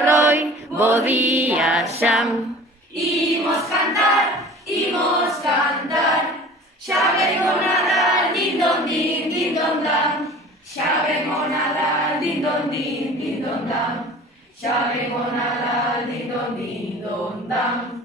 Roi, bo día, Xan. Imos cantar, xa ven o Nadal, din don din, din don dan. Xa ven o Nadal, din don din, din don dan. Xa ven o Nadal, din don din, don dan.